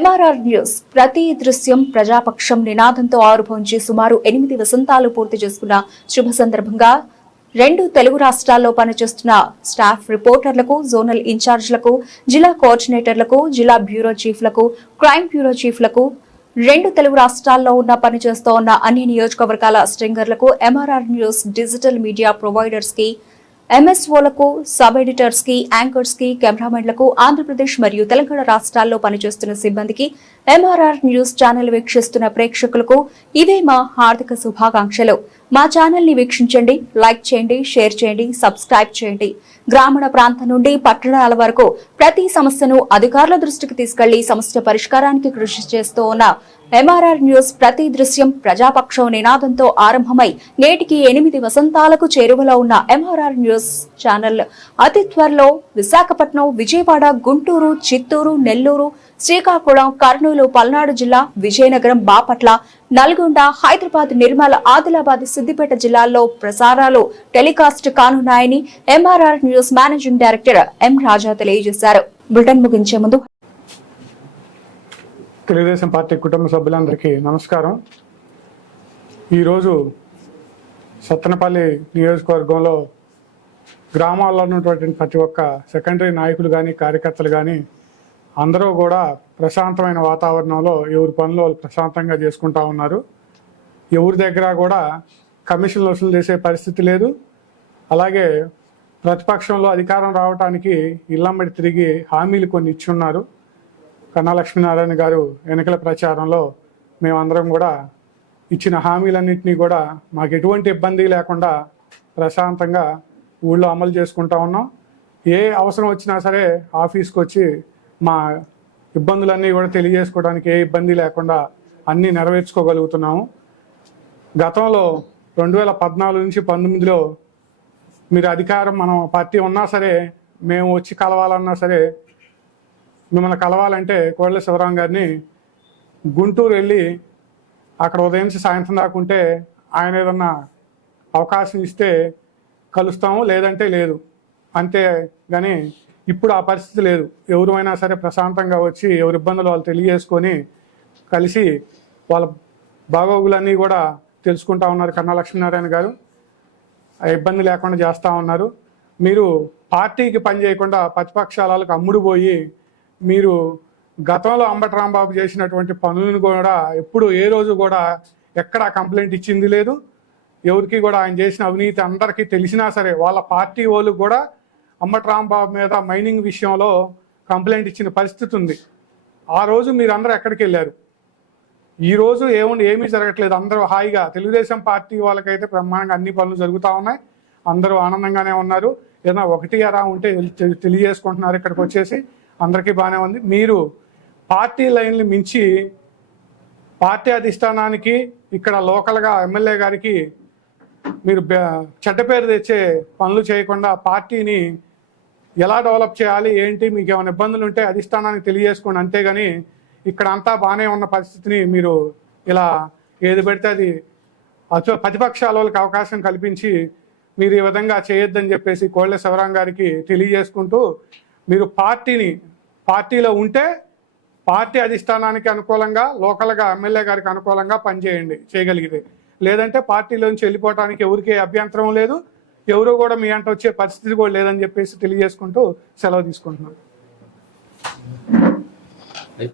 MRR news ప్రతి దృశ్యం ప్రజాపక్షం నినాదంతో ఆరుభవించి సుమారు 8 వసంతాలు పూర్తి చేసుకున్న శుభ సందర్భంగా 2 తెలుగు రాష్ట్రాల్లో పనిచేస్తున్న స్టాఫ్ రిపోర్టర్లకు, జోనల్ ఇన్ఛార్జ్లకు, జిల్లా కోఆర్డినేటర్లకు, జిల్లా బ్యూరో చీఫ్లకు, క్రైమ్ బ్యూరో చీఫ్లకు, 2 తెలుగు రాష్ట్రాల్లో పనిచేస్తూ ఉన్న అన్ని నియోజకవర్గాల స్ట్రింగర్లకు, MRR news digital media providers కి, ఎంఎస్ఓలకు, సబ్ ఎడిటర్స్ కి, యాంకర్స్ కి, కెమెరామెన్లకు, ఆంధ్రప్రదేశ్ మరియు తెలంగాణ రాష్ట్రాల్లో పనిచేస్తున్న సిబ్బందికి, ఎంఆర్ఆర్ న్యూస్ ఛానల్ వీక్షిస్తున్న ప్రేక్షకులకు ఇవే మా హార్దిక శుభాకాంక్షలు. మా ఛానల్ ని వీక్షించండి, లైక్ చేయండి, షేర్ చేయండి, సబ్స్క్రైబ్ చేయండి. గ్రామీణ ప్రాంతం నుండి పట్టణాల వరకు ప్రతి సమస్యను అధికారుల దృష్టికి తీసుకెళ్లి సమస్య పరిష్కారానికి కృషి చేస్తూ ఉన్న ఎంఆర్ఆర్ న్యూస్ ప్రతి దృశ్యం ప్రజాపక్షం నినాదంతో ఆరంభమై నేటికి 8 వసంతాలకు చేరువలో ఉన్న ఎంఆర్ఆర్ న్యూస్ ఛానల్ అతి త్వరలో విశాఖపట్నం, విజయవాడ, గుంటూరు, చిత్తూరు, నెల్లూరు, శ్రీకాకుళం, కర్నూలు, పల్నాడు జిల్లా, విజయనగరం, బాపట్ల, నల్గొండ, హైదరాబాద్, నిర్మల్, ఆదిలాబాద్, సిద్దిపేట జిల్లాల్లో ప్రసారాలు టెలికాస్ట్ కానున్నాయని MRR news managing director M Raja తెలియజేశారు. బులెటిన్ ముగించే ముందు తెలుగుదేశం పార్టీ కుటుంబ సభ్యులందరికీ నమస్కారం. ఈరోజు సత్తెనపల్లి నియోజకవర్గంలో గ్రామాల్లో ఉన్నటువంటి ప్రతి ఒక్క సెకండరీ నాయకులు కానీ, కార్యకర్తలు కానీ అందరూ కూడా ప్రశాంతమైన వాతావరణంలో ఎవరి పనులు వాళ్ళు ప్రశాంతంగా చేసుకుంటా ఉన్నారు. ఎవరి దగ్గర కూడా కమిషన్లు వసూలు చేసే పరిస్థితి లేదు. అలాగే ప్రతిపక్షంలో అధికారం రావడానికి ఇళ్లమ్మడి తిరిగి హామీలు కొన్ని ఇచ్చున్నారు. కన్నా లక్ష్మీనారాయణ గారు ఎన్నికల ప్రచారంలో మేమందరం కూడా ఇచ్చిన హామీలన్నింటినీ కూడా మాకు ఎటువంటి ఇబ్బంది లేకుండా ప్రశాంతంగా ఊళ్ళో అమలు చేసుకుంటా ఉన్నాం. ఏ అవసరం వచ్చినా సరే ఆఫీస్కి వచ్చి మా ఇబ్బందులన్నీ కూడా తెలియజేసుకోవడానికి ఏ ఇబ్బంది లేకుండా అన్నీ నెరవేర్చుకోగలుగుతున్నాము. గతంలో 2014 నుంచి 19లో మీరు అధికారం మనం పార్టీ ఉన్నా సరే, మేము వచ్చి కలవాలన్నా సరే, మిమ్మల్ని కలవాలంటే కోడెల శివరాం గారిని గుంటూరు వెళ్ళి అక్కడ ఉదయం నుంచి సాయంత్రం దాకుంటే ఆయన ఏదన్నా అవకాశం ఇస్తే కలుస్తాము, లేదంటే లేదు అంతే. కానీ ఇప్పుడు ఆ పరిస్థితి లేదు. ఎవరైనా సరే ప్రశాంతంగా వచ్చి ఎవరి ఇబ్బందులు వాళ్ళు తెలియజేసుకొని కలిసి వాళ్ళ బాగోగులన్నీ కూడా తెలుసుకుంటా ఉన్నారు కన్నా లక్ష్మీనారాయణ గారు. ఆ ఇబ్బంది లేకుండా చేస్తూ ఉన్నారు. మీరు పార్టీకి పని చేయకుండా ప్రతిపక్షాలకు అమ్ముడు పోయి మీరు గతంలో అంబటి రాంబాబు చేసినటువంటి పనులను కూడా ఎప్పుడు ఏ రోజు కూడా ఎక్కడ కంప్లైంట్ ఇచ్చింది లేదు. ఎవరికి కూడా ఆయన చేసిన అవినీతి అందరికీ తెలిసినా సరే వాళ్ళ పార్టీ వాళ్ళు కూడా అంబటి రాంబాబు మీద మైనింగ్ విషయంలో కంప్లైంట్ ఇచ్చిన పరిస్థితి ఉంది. ఆ రోజు మీరందరూ ఎక్కడికి వెళ్ళారు? ఈ రోజు ఏమీ జరగట్లేదు. అందరూ హాయిగా తెలుగుదేశం పార్టీ వాళ్ళకైతే బ్రహ్మాండంగా అన్ని పనులు జరుగుతూ ఉన్నాయి. అందరూ ఆనందంగానే ఉన్నారు. ఏదైనా ఒకటి అరా ఉంటే తెలియజేసుకుంటున్నారు. ఇక్కడికి వచ్చేసి అందరికీ బాగానే ఉంది. మీరు పార్టీ లైన్లు మించి పార్టీ అధిష్టానానికి ఇక్కడ లోకల్గా ఎమ్మెల్యే గారికి మీరు చెడ్డ పేరు తెచ్చే పనులు చేయకుండా పార్టీని ఎలా డెవలప్ చేయాలి ఏంటి, మీకు ఏమైనా ఇబ్బందులు ఉంటే అధిష్టానానికి తెలియజేసుకోండి. అంతేగాని ఇక్కడ అంతా బాగానే ఉన్న పరిస్థితిని మీరు ఇలా ఏది పెడితే అది ప్రతిపక్షాల వాళ్ళకి అవకాశం కల్పించి మీరు ఈ విధంగా చేయొద్దని చెప్పేసి కోడెల శివరాం గారికి తెలియజేసుకుంటూ, మీరు పార్టీలో ఉంటే పార్టీ అధిష్టానానికి అనుకూలంగా లోకల్గా ఎమ్మెల్యే గారికి అనుకూలంగా పనిచేయండి చేయగలిగితే. లేదంటే పార్టీలోంచి వెళ్ళిపోవడానికి ఎవరికి అభ్యంతరం లేదు. ఎవరు కూడా మీ అంట వచ్చే పరిస్థితి కూడా లేదని చెప్పేసి తెలియజేసుకుంటూ సెలవు తీసుకుంటున్నాను.